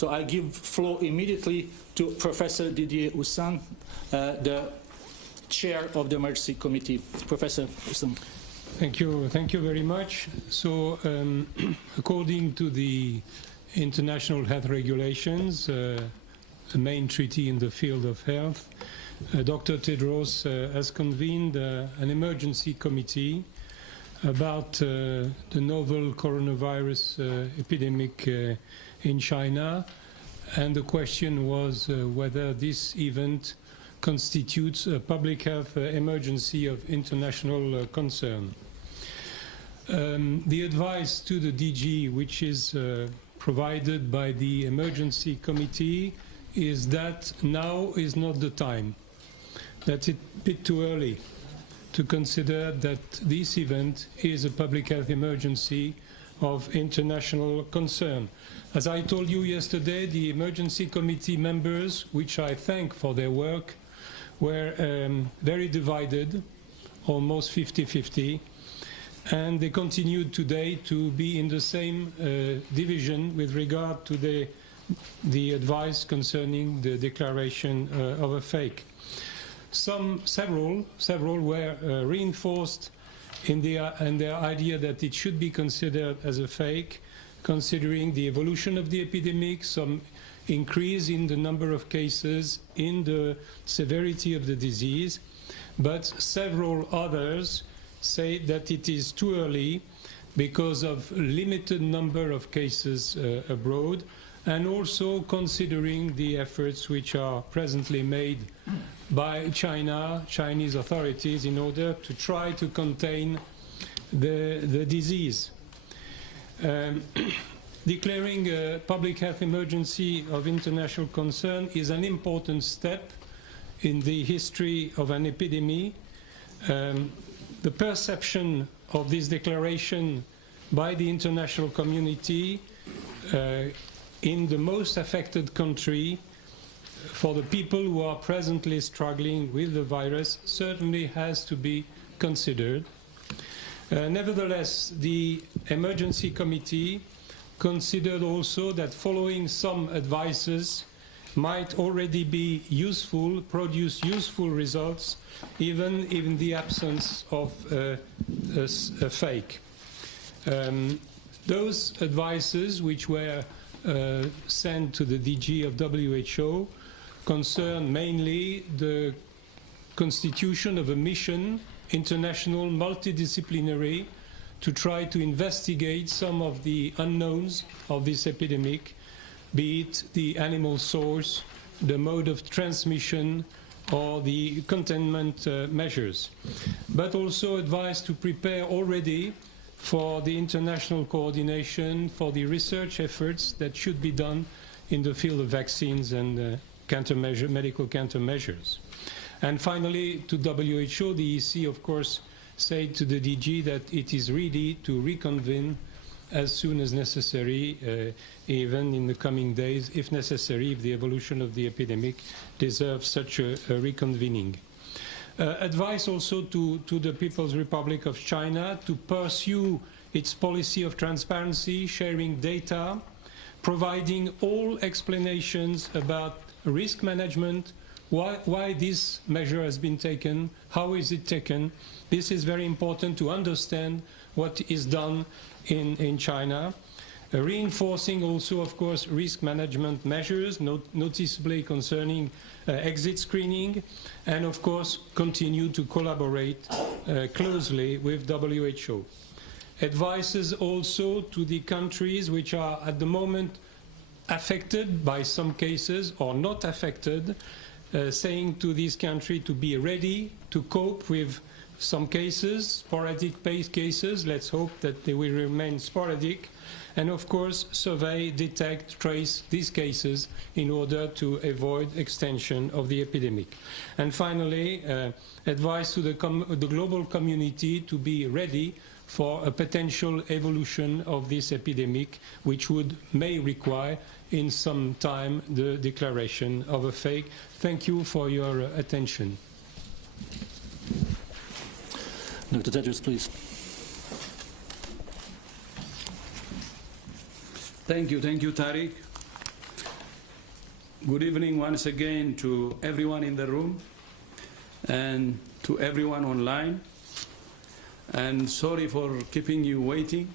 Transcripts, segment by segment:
So I give floor immediately to Professor Didier Houssin, the chair of the Emergency Committee. Professor Houssin. Thank you very much. So, according to the international health regulations, a main treaty in the field of health, Dr. Tedros has convened an emergency committee about the novel coronavirus epidemic in China, and the question was whether this event constitutes a public health emergency of international concern. The advice to the DG, which is provided by the emergency committee, is that now is not the time, that it's a bit too early to consider that this event is a public health emergency of international concern. As I told you yesterday, the emergency committee members, which I thank for their work, were very divided, almost 50-50, and they continued today to be in the same division with regard to the advice concerning the declaration of a PHEIC. Several were reinforced in their idea that it should be considered as a PHEIC, considering the evolution of the epidemic, some increase in the number of cases, in the severity of the disease, but several others say that it is too early because of limited number of cases abroad, and also considering the efforts which are presently made by Chinese authorities in order to try to contain the disease. Declaring a public health emergency of international concern is an important step in the history of an epidemic. The perception of this declaration by the international community in the most affected country for the people who are presently struggling with the virus certainly has to be considered. Nevertheless, the emergency committee considered also that following some advices might already be useful, produce useful results, even in the absence of a PHEIC. Those advices which were sent to the DG of WHO concern mainly the constitution of a mission, international multidisciplinary, to try to investigate some of the unknowns of this epidemic, be it the animal source, the mode of transmission, or the containment measures. But also advice to prepare already for the international coordination, for the research efforts that should be done in the field of vaccines and medical countermeasures. And finally, to WHO, the EC, of course, said to the DG that it is ready to reconvene as soon as necessary, even in the coming days, if necessary, if the evolution of the epidemic deserves such a reconvening. Advice also to the People's Republic of China to pursue its policy of transparency, sharing data, providing all explanations about risk management, why this measure has been taken, how is it taken. This is very important to understand what is done in China. Reinforcing also, of course, risk management measures, noticeably concerning exit screening, and of course continue to collaborate closely with WHO. Advices also to the countries which are at the moment affected by some cases or not affected, saying to this country to be ready to cope with some cases, sporadic cases. Let's hope that they will remain sporadic. And of course, survey, detect, trace these cases in order to avoid extension of the epidemic. And finally, advice to the global community to be ready for a potential evolution of this epidemic, which may require in some time the declaration of a PHEIC. Thank you for your attention. Dr. Tedros, please. Thank you, Tariq. Good evening once again to everyone in the room and to everyone online. And sorry for keeping you waiting,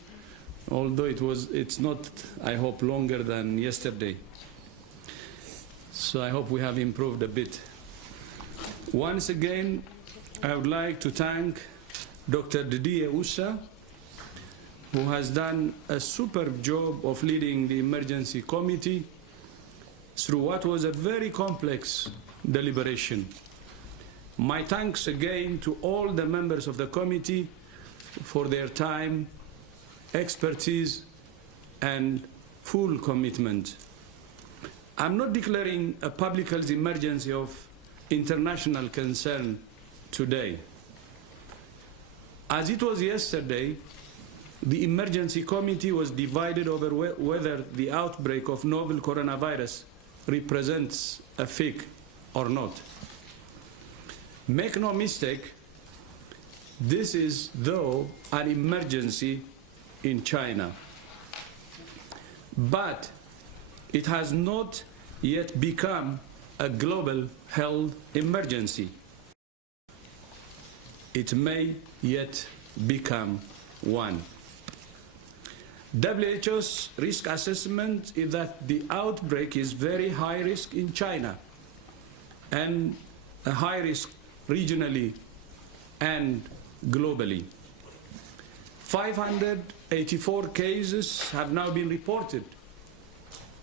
although it's not, I hope, longer than yesterday. So I hope we have improved a bit. Once again, I would like to thank Dr. Ghebreyesus, who has done a superb job of leading the emergency committee through what was a very complex deliberation. My thanks again to all the members of the committee for their time, expertise, and full commitment. I'm not declaring a public health emergency of international concern today. As it was yesterday, the emergency committee was divided over whether the outbreak of novel coronavirus represents a PHEIC or not. Make no mistake, this is, though, an emergency in China. But it has not yet become a global health emergency. It may yet become one. WHO's risk assessment is that the outbreak is very high risk in China and a high risk regionally and globally. 584 cases have now been reported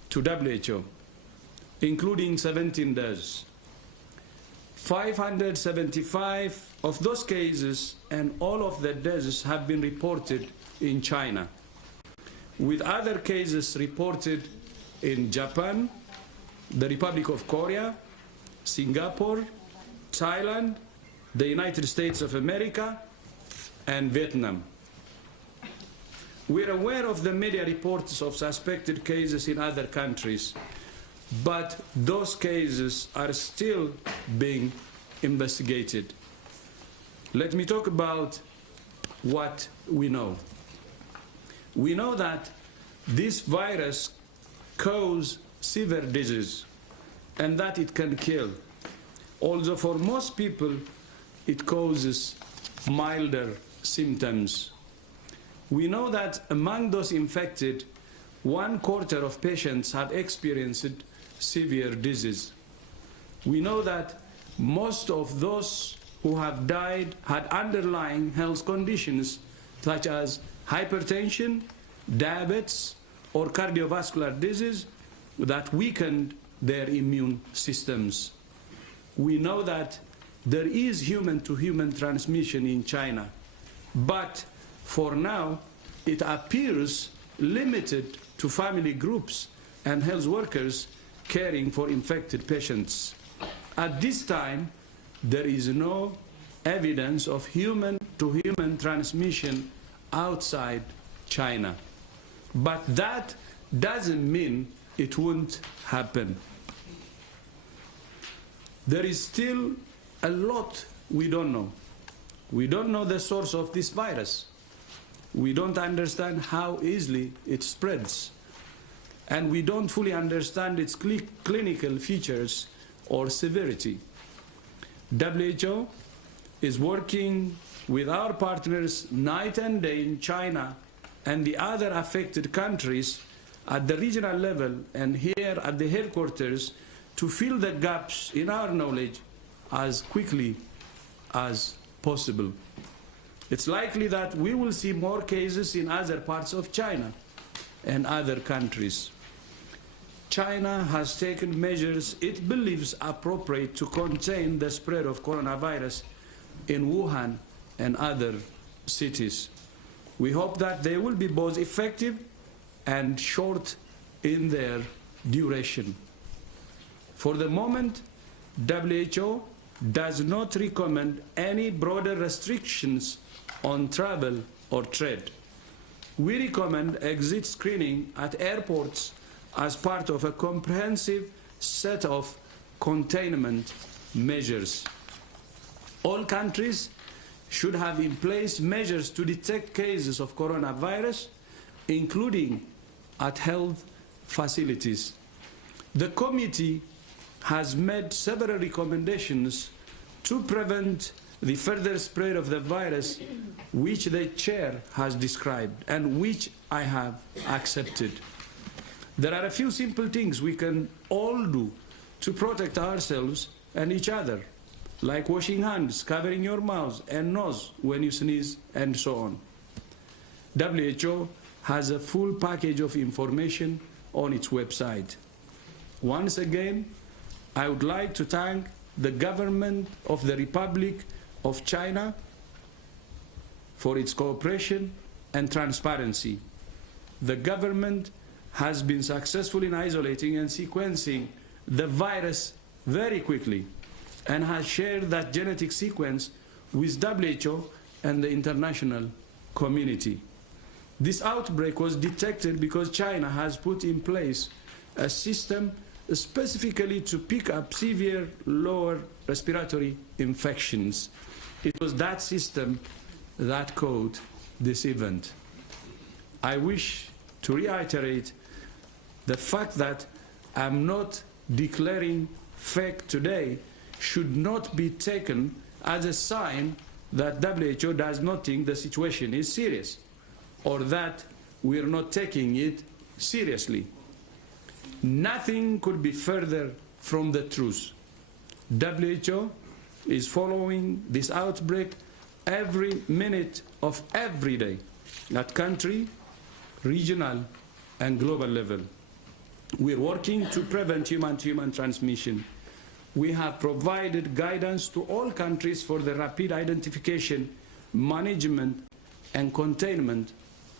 to WHO, including 17 deaths. 575 of those cases and all of the deaths have been reported in China, with other cases reported in Japan, the Republic of Korea, Singapore, Thailand, the United States of America, and Vietnam. We're aware of the media reports of suspected cases in other countries, but those cases are still being investigated. Let me talk about what we know. We know that this virus causes severe disease and that it can kill. Although for most people it causes milder symptoms. We know that among those infected, 1/4 of patients have experienced severe disease. We know that most of those who have died had underlying health conditions such as hypertension, diabetes, or cardiovascular disease that weakened their immune systems. We know that there is human-to-human transmission in China, but for now it appears limited to family groups and health workers caring for infected patients. At this time, there is no evidence of human-to-human transmission outside China. But that doesn't mean it won't happen. There is still a lot we don't know. We don't know the source of this virus. We don't understand how easily it spreads. And we don't fully understand its clinical features or severity. WHO is working with our partners night and day in China and the other affected countries at the regional level and here at the headquarters to fill the gaps in our knowledge as quickly as possible. It's likely that we will see more cases in other parts of China and other countries. China has taken measures it believes appropriate to contain the spread of coronavirus in Wuhan and other cities. We hope that they will be both effective and short in their duration. For the moment, WHO does not recommend any broader restrictions on travel or trade. We recommend exit screening at airports as part of a comprehensive set of containment measures. All countries should have in place measures to detect cases of coronavirus, including at health facilities. The committee has made several recommendations to prevent the further spread of the virus, which the chair has described and which I have accepted. There are a few simple things we can all do to protect ourselves and each other, like washing hands, covering your mouth and nose when you sneeze, and so on. WHO has a full package of information on its website. Once again, I would like to thank the government of the Republic of China for its cooperation and transparency. The government has been successful in isolating and sequencing the virus very quickly and has shared that genetic sequence with WHO and the international community. This outbreak was detected because China has put in place a system specifically to pick up severe lower respiratory infections. It was that system that caused this event. I wish to reiterate the fact that I'm not declaring PHEIC today should not be taken as a sign that WHO does not think the situation is serious or that we're not taking it seriously. Nothing could be further from the truth. WHO is following this outbreak every minute of every day at country, regional, and global level. We're working to prevent human-to-human transmission. We have provided guidance to all countries for the rapid identification, management, and containment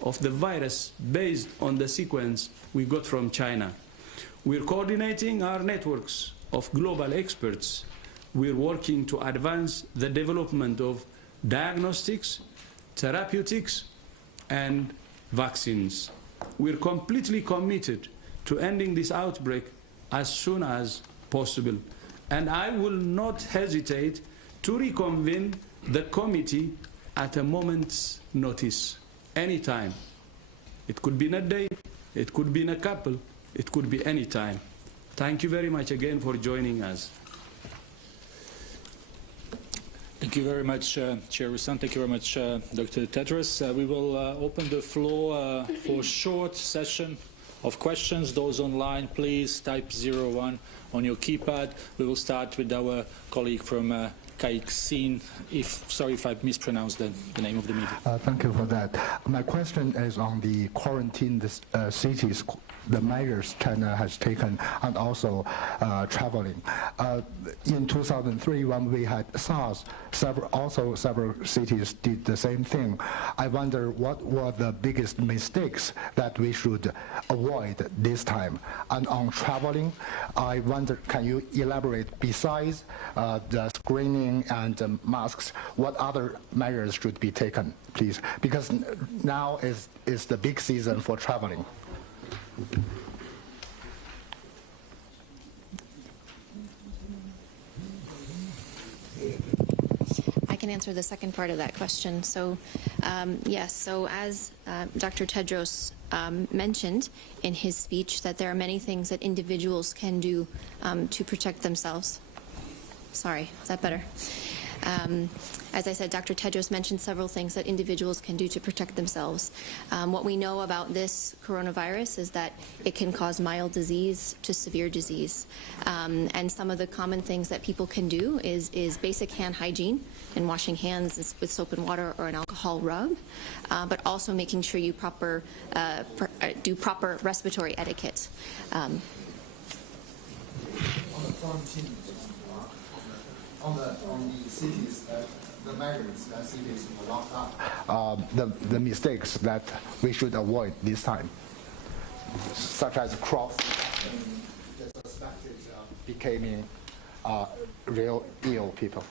of the virus based on the sequence we got from China. We're coordinating our networks of global experts. We're working to advance the development of diagnostics, therapeutics, and vaccines. We're completely committed to ending this outbreak as soon as possible. And I will not hesitate to reconvene the committee at a moment's notice, anytime. It could be in a day, it could be in a couple, it could be any time. Thank you very much again for joining us. Thank you very much, Chair Russan. Thank you very much, Dr. Tedros. We will open the floor for a short session of questions. Those online, please type 01 on your keypad. We will start with our colleague from PHEIC. Sorry if I mispronounced the name of the meeting. Thank you for that. My question is on the quarantine cities, the measures China has taken, and also traveling. In 2003, when we had SARS, several cities did the same thing. I wonder what were the biggest mistakes that we should avoid this time. And on traveling, I wonder, can you elaborate, besides the screening and masks, what other measures should be taken, please? Because now is the big season for traveling. I can answer the second part of that question. So, yes, so as Dr. Tedros mentioned in his speech, that there are many things that individuals can do to protect themselves. Sorry, is that better? As I said, Dr. Tedros mentioned several things that individuals can do to protect themselves. What we know about this coronavirus is that it can cause mild disease to severe disease. And some of the common things that people can do is basic hand hygiene and washing hands with soap and water or an alcohol rub, but also making sure you do proper respiratory etiquette. On the quarantine, on the cities, the measures that cities locked up, the mistakes that we should avoid this time, such as cross the suspected becoming real ill people.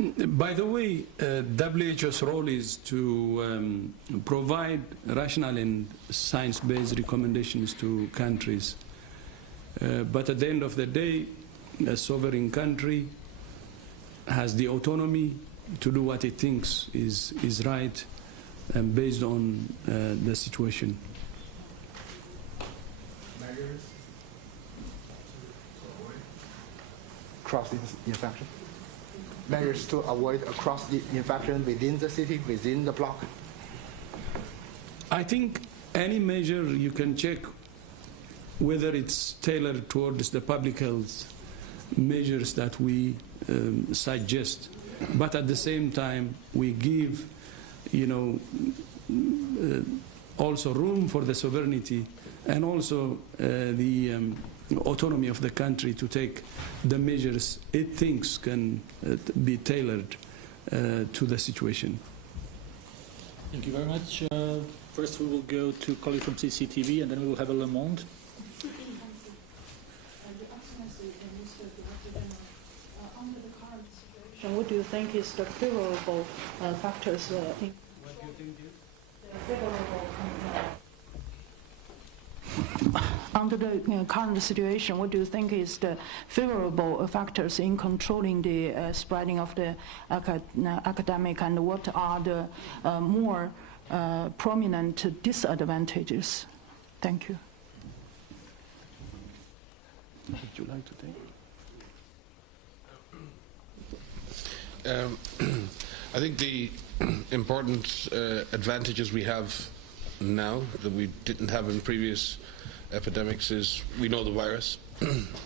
By the way, WHO's role is to provide rational and science-based recommendations to countries. But at the end of the day, a sovereign country has the autonomy to do what it thinks is right and based on the situation. cross-infection? Measures to avoid a cross-infection within the city, within the block? I think any measure you can check whether it's tailored towards the public health measures that we suggest, but at the same time we give, also room for the sovereignty and also the autonomy of the country to take the measures it thinks can be tailored to the situation. Thank you very much. First we will go to colleague from CCTV and then we will have a Le Monde. Under the current situation, what do you think is the favorable factors in? What do you think under the current situation, what do you think is the favorable factors in controlling the spreading of the academic, and what are the more prominent disadvantages? Thank you. Would you like to take? I think the important advantages we have now that we didn't have in previous epidemics is we know the virus.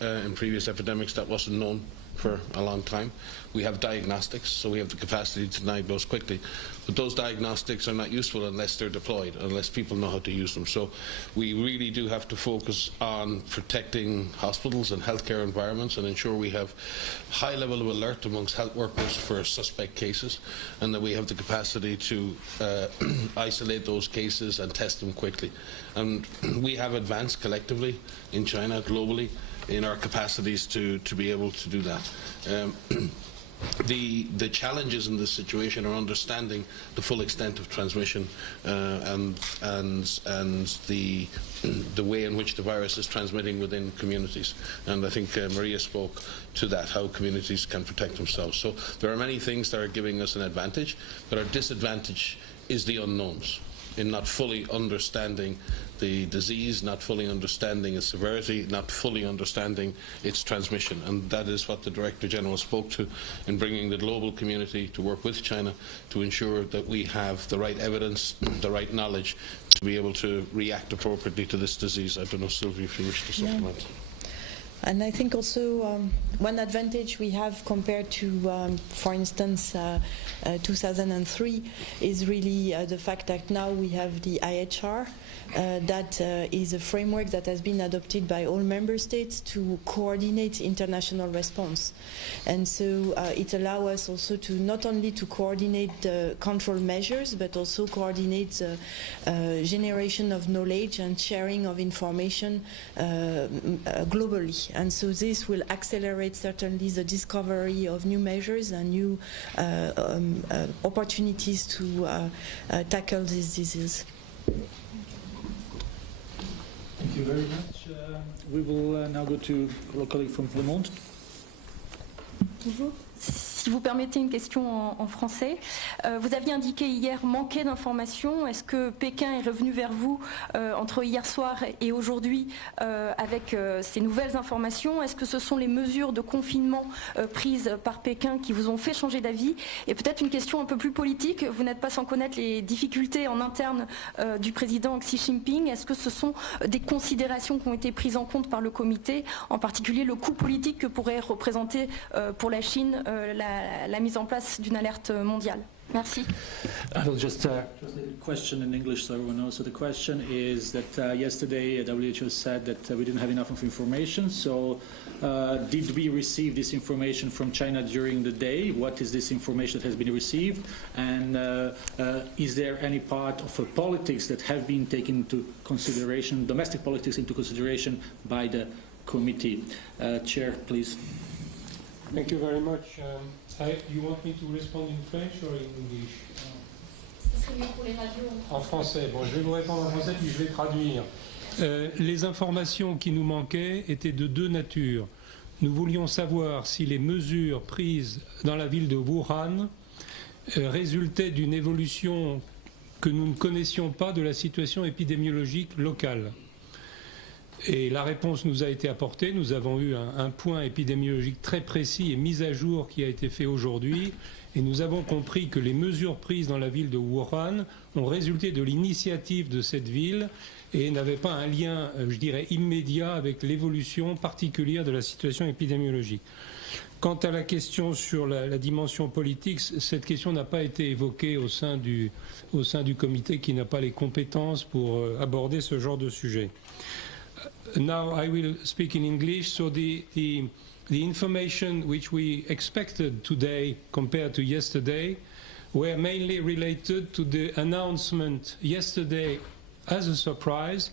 In previous epidemics that wasn't known for a long time. We have diagnostics, so we have the capacity to diagnose quickly. But those diagnostics are not useful unless they're deployed, unless people know how to use them. So we really do have to focus on protecting hospitals and healthcare environments and ensure we have high level of alert amongst health workers for suspect cases, and that we have the capacity to isolate those cases and test them quickly. And we have advanced collectively in China, globally, in our capacities to be able to do that. The challenges in this situation are understanding the full extent of transmission and the way in which the virus is transmitting within communities. And I think Maria spoke to that, how communities can protect themselves. So there are many things that are giving us an advantage, but our disadvantage is the unknowns, in not fully understanding the disease, not fully understanding its severity, not fully understanding its transmission. And that is what the Director General spoke to in bringing the global community to work with China to ensure that we have the right evidence, the right knowledge to be able to react appropriately to this disease. I don't know, Sylvie, if you wish to supplement. Yeah. And I think also one advantage we have compared to, for instance, 2003 is really the fact that now we have the IHR. That is a framework that has been adopted by all member states to coordinate international response. And so it allows us also to not only to coordinate the control measures, but also coordinate the generation of knowledge and sharing of information globally. And so this will accelerate certainly the discovery of new measures and new opportunities to tackle this disease. Thank you very much. We will now go to our colleague from Le Monde. Bonjour. Si vous permettez une question en français, vous aviez indiqué hier manquer d'informations. Est-ce que Pékin est revenu vers vous entre hier soir et aujourd'hui avec ces nouvelles informations? Est-ce que ce sont les mesures de confinement prises par Pékin qui vous ont fait changer d'avis? Et peut-être une question un peu plus politique, vous n'êtes pas sans connaître les difficultés en interne du président Xi Jinping. Est-ce que ce sont des considérations qui ont été prises en compte par le comité, en particulier le coût politique que pourrait représenter pour la Chine la mise en place d'une alerte mondiale? Merci. I will just translate the question in English so everyone knows. So the question is that yesterday WHO said that we didn't have enough of information. So did we receive this information from China during the day? What is this information that has been received? And is there any part of politics that have been taken into consideration, domestic politics into consideration by the committee? Chair, please. Thank you very much. You want me to respond in French or in English? En français. Bon, je vais vous répondre en français puis je vais traduire. Les informations qui nous manquaient étaient de deux natures. Nous voulions savoir si les mesures prises dans la ville de Wuhan résultaient d'une évolution que nous ne connaissions pas de la situation épidémiologique locale. Et la réponse nous a été apportée. Nous avons eu un point épidémiologique très précis et mis à jour qui a été fait aujourd'hui. Et nous avons compris que les mesures prises dans la ville de Wuhan ont résulté de l'initiative de cette ville et n'avaient pas un lien, je dirais, immédiat avec l'évolution particulière de la situation épidémiologique. Quant à la question sur la dimension politique, cette question n'a pas été évoquée au sein du comité qui n'a pas les compétences pour aborder ce genre de sujet. Now I will speak in English. So the information which we expected today compared to yesterday were mainly related to the announcement yesterday as a surprise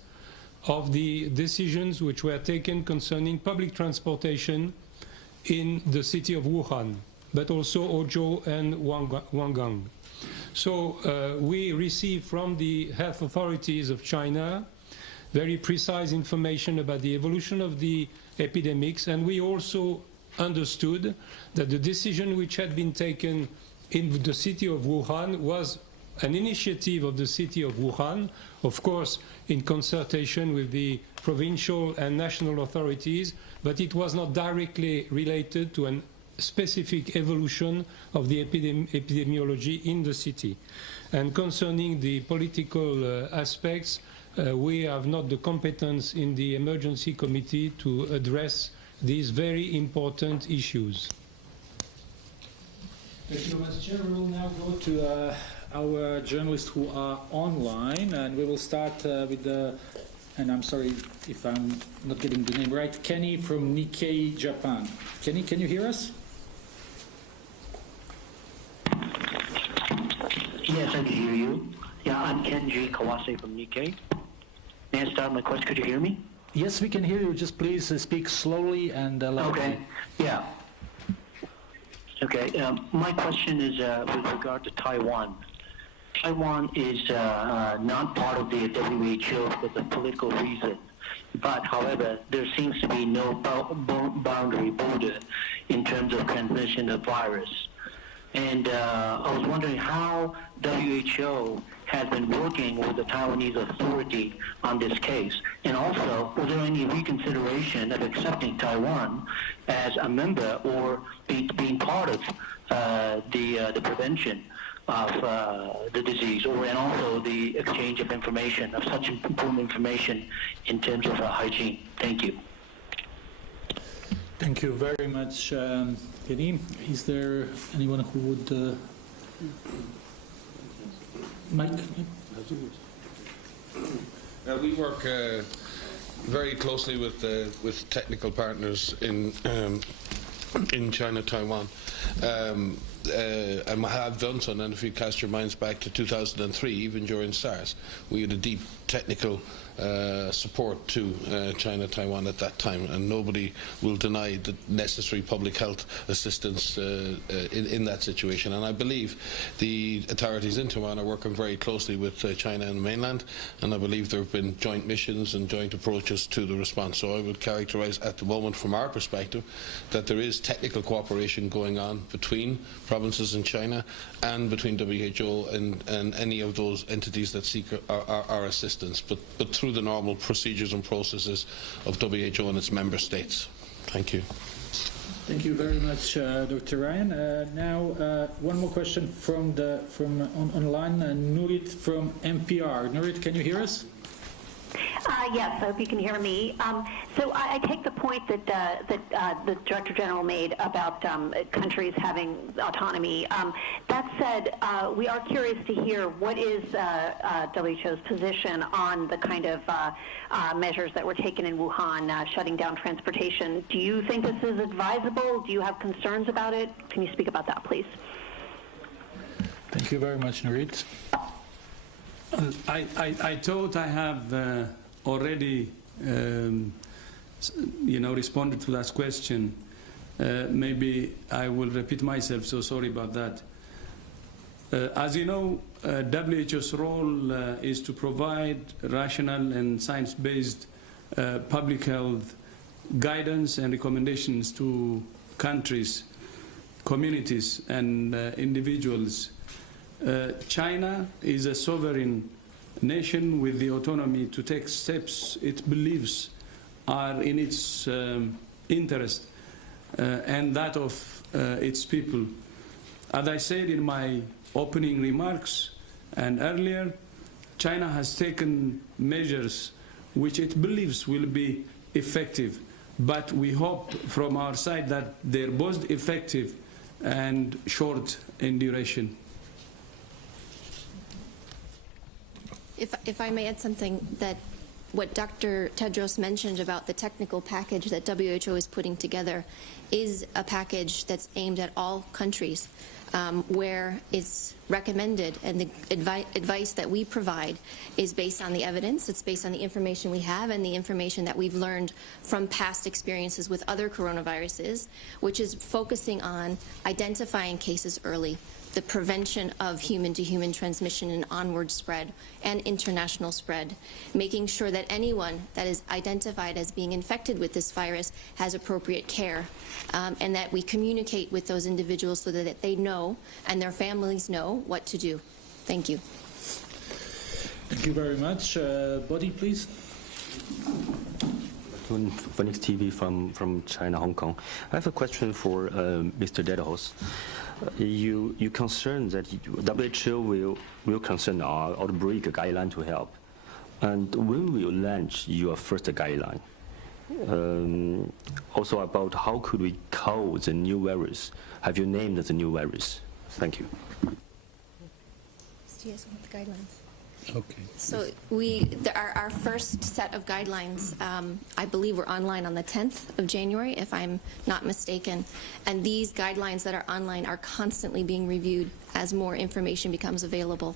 of the decisions which were taken concerning public transportation in the city of Wuhan, but also Huzhou and Wangang. So we received from the health authorities of China very precise information about the evolution of the epidemics, and we also understood that the decision which had been taken in the city of Wuhan was an initiative of the city of Wuhan, of course in consultation with the provincial and national authorities, but it was not directly related to a specific evolution of the epidemiology in the city. And concerning the political aspects, we have not the competence in the emergency committee to address these very important issues. Thank you, Mr. Chair. We will now go to our journalists who are online, and we will start with the, and I'm sorry if I'm not getting the name right, Kenny from Nikkei, Japan. Kenny, can you hear us? Yes, I can hear you. Yeah, I'm Kenji Kawase from Nikkei. May I start my question? Could you hear me? Yes, we can hear you. Just please speak slowly and loudly. Okay. Yeah. Okay. My question is with regard to Taiwan. Taiwan is not part of the WHO for the political reason. But, however, there seems to be no boundary border in terms of transmission of virus. And I was wondering how WHO has been working with the Taiwanese authority on this case. And also, was there any reconsideration of accepting Taiwan as a member or being part of the prevention of the disease, and also the exchange of information, of such important information in terms of hygiene? Thank you. Thank you very much, Kenny. Is there anyone who would... Mike? We work very closely with technical partners in China, Taiwan, and have done so. And if you cast your minds back to 2003, even during SARS, we had a deep technical support to China, Taiwan at that time, and nobody will deny the necessary public health assistance in that situation. And I believe the authorities in Taiwan are working very closely with China and the mainland, and I believe there have been joint missions and joint approaches to the response. So I would characterize at the moment from our perspective that there is technical cooperation going on between provinces in China and between WHO and any of those entities that seek our assistance, but through the normal procedures and processes of WHO and its member states. Thank you. Thank you very much, Dr. Ryan. Now, one more question from online, Nurit from NPR. Nurit, can you hear us? Yes, I hope you can hear me. So I take the point that the Director General made about countries having autonomy. That said, we are curious to hear what is WHO's position on the kind of measures that were taken in Wuhan, shutting down transportation. Do you think this is advisable? Do you have concerns about it? Can you speak about that, please? Thank you very much, Nurit. I thought I have already, responded to that question. Maybe I will repeat myself, so sorry about that. As you know, WHO's role is to provide rational and science-based public health guidance and recommendations to countries, communities, and individuals. China is a sovereign nation with the autonomy to take steps it believes are in its interest and that of its people. As I said in my opening remarks and earlier, China has taken measures which it believes will be effective, but we hope from our side that they're both effective and short in duration. If I may add something, that what Dr. Tedros mentioned about the technical package that WHO is putting together is a package that's aimed at all countries, where it's recommended, and the advice that we provide is based on the evidence, it's based on the information we have and the information that we've learned from past experiences with other coronaviruses, which is focusing on identifying cases early, the prevention of human-to-human transmission and onward spread and international spread, making sure that anyone that is identified as being infected with this virus has appropriate care, and that we communicate with those individuals so that they know and their families know what to do. Thank you. Thank you very much. Body, please. Phoenix TV from China, Hong Kong. I have a question for Mr. Tedros. You concerned that WHO will concern our outbreak guideline to help. And when will you launch your first guideline? Also about how could we call the new virus? Have you named the new virus? Thank you. Yes, with the guidelines. Okay. So our first set of guidelines, I believe, were online on the 10th of January, if I'm not mistaken. And these guidelines that are online are constantly being reviewed as more information becomes available.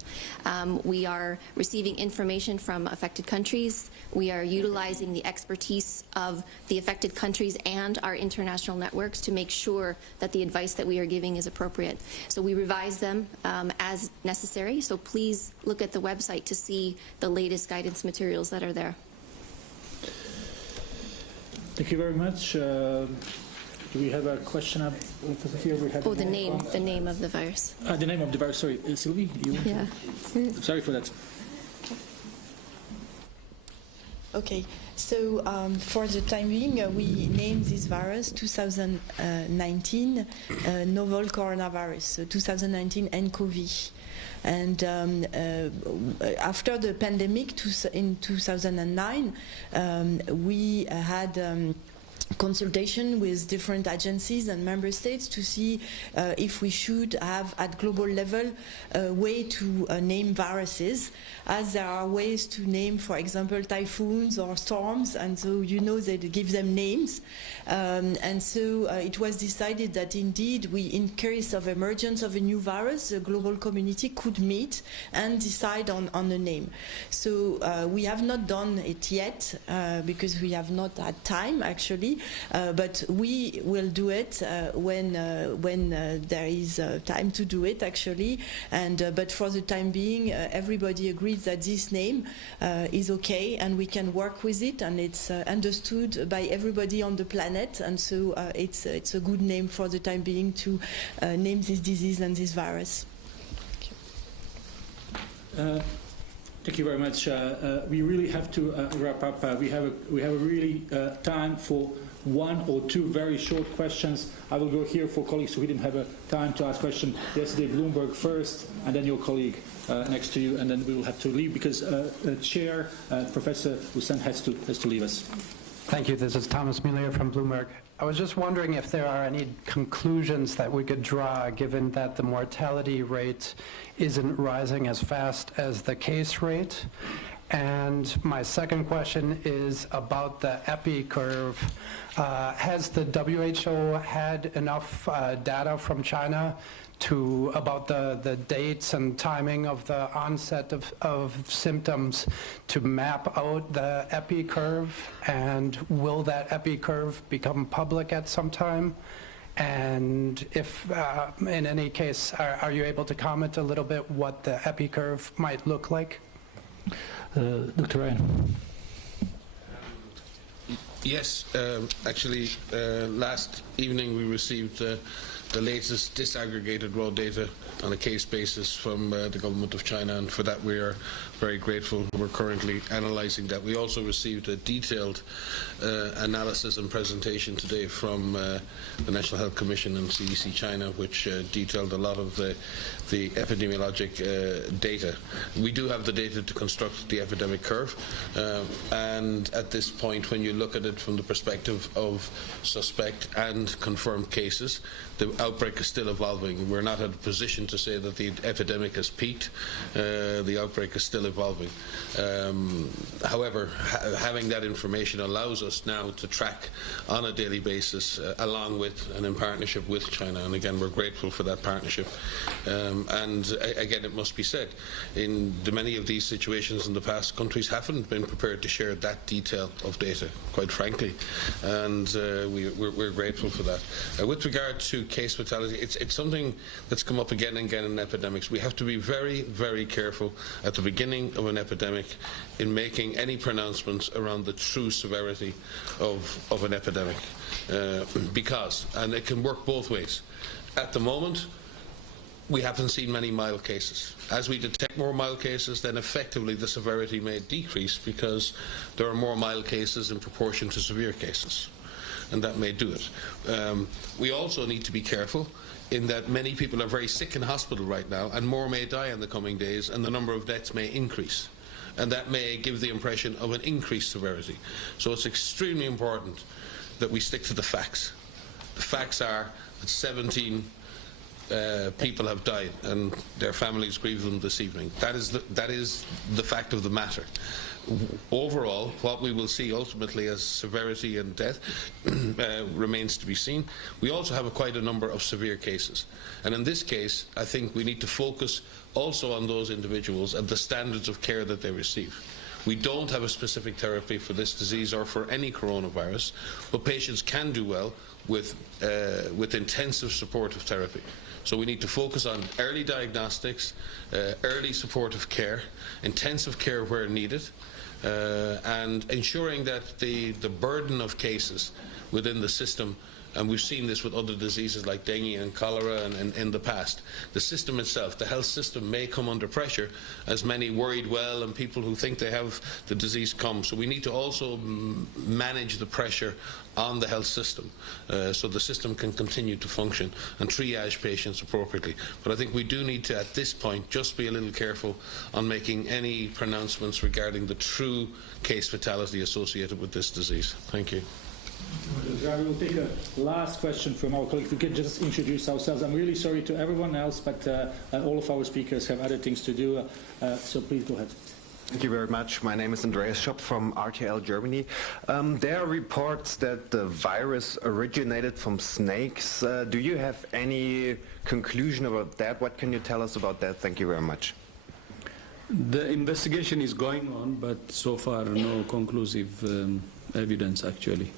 We are receiving information from affected countries. We are utilizing the expertise of the affected countries and our international networks to make sure that the advice that we are giving is appropriate. So we revise them as necessary. So please look at the website to see the latest guidance materials that are there. Thank you very much. Do we have a question up here? We have the name of the virus. The name of the virus, sorry. Sylvie, you want to? Sorry for that. Okay, so for the time being, we named this virus 2019 novel coronavirus, so 2019 nCoV. And after the pandemic in 2009, we had consultation with different agencies and member states to see if we should have at global level a way to name viruses, as there are ways to name, for example, typhoons or storms, and so they give them names. And so it was decided that indeed in case of emergence of a new virus, the global community could meet and decide on a name. So we have not done it yet because we have not had time actually. But we will do it when there is time to do it, actually. And but for the time being, everybody agrees that this name is okay, and we can work with it, and it's understood by everybody on the planet. And so it's a good name for the time being to name this disease and this virus. Thank you very much. We really have to wrap up. We have really time for one or two very short questions. I will go here for colleagues who didn't have a time to ask questions. Yesterday, Bloomberg first, and then your colleague next to you, and then we will have to leave because Chair Professor Hussain has to leave us. Thank you. This is Thomas Muller from Bloomberg. I was just wondering if there are any conclusions that we could draw, given that the mortality rate isn't rising as fast as the case rate. And my second question is about the epi curve. Has the WHO had enough data from China about the dates and timing of the onset of symptoms to map out the epi curve? And will that epi curve become public at some time? And if, in any case, are you able to comment a little bit what the epi curve might look like? Dr. Ryan. Yes, actually, last evening we received the latest disaggregated raw data on a case basis from the government of China, and for that we are very grateful. We're currently analysing that. We also received a detailed analysis and presentation today from the National Health Commission and CDC China, which detailed a lot of the epidemiologic data. We do have the data to construct the epidemic curve, and at this point, when you look at it from the perspective of suspect and confirmed cases, the outbreak is still evolving. We're not in a position to say that the epidemic has peaked. The outbreak is still evolving. However, having that information allows us now to track on a daily basis, along with and in partnership with China. And again, we're grateful for that partnership. And again, it must be said, in many of these situations in the past, countries haven't been prepared to share that detail of data, quite frankly. And we're grateful for that. With regard to case fatality, it's something that's come up again and again in epidemics. We have to be very, very careful at the beginning of an epidemic in making any pronouncements around the true severity of an epidemic, because, and it can work both ways. At the moment, we haven't seen many mild cases. As we detect more mild cases, then effectively the severity may decrease because there are more mild cases in proportion to severe cases, and that may do it. We also need to be careful in that many people are very sick in hospital right now, and more may die in the coming days, and the number of deaths may increase. And that may give the impression of an increased severity. So it's extremely important that we stick to the facts. The facts are that 17 people have died, and their families grieve them this evening. That is the fact of the matter. Overall, what we will see ultimately as severity and death remains to be seen. We also have quite a number of severe cases, and in this case I think we need to focus also on those individuals and the standards of care that they receive. We don't have a specific therapy for this disease or for any coronavirus, but patients can do well with intensive supportive therapy. So we need to focus on early diagnostics, early supportive care, intensive care where needed, and ensuring that the burden of cases within the system, and we've seen this with other diseases like dengue and cholera and in the past, the system itself, the health system may come under pressure as many worried well and people who think they have the disease come. So we need to also manage the pressure on the health system so the system can continue to function and triage patients appropriately. But I think we do need to, at this point, just be a little careful on making any pronouncements regarding the true case fatality associated with this disease. Thank you. We will take a last question from our colleague. We can just introduce ourselves. I'm really sorry to everyone else, but all of our speakers have other things to do, so please go ahead. Thank you very much. My name is Andreas Schopp from RTL Germany. There are reports that the virus originated from snakes. Do you have any conclusion about that? What can you tell us about that? Thank you very much. The investigation is going on, but so far no conclusive evidence actually.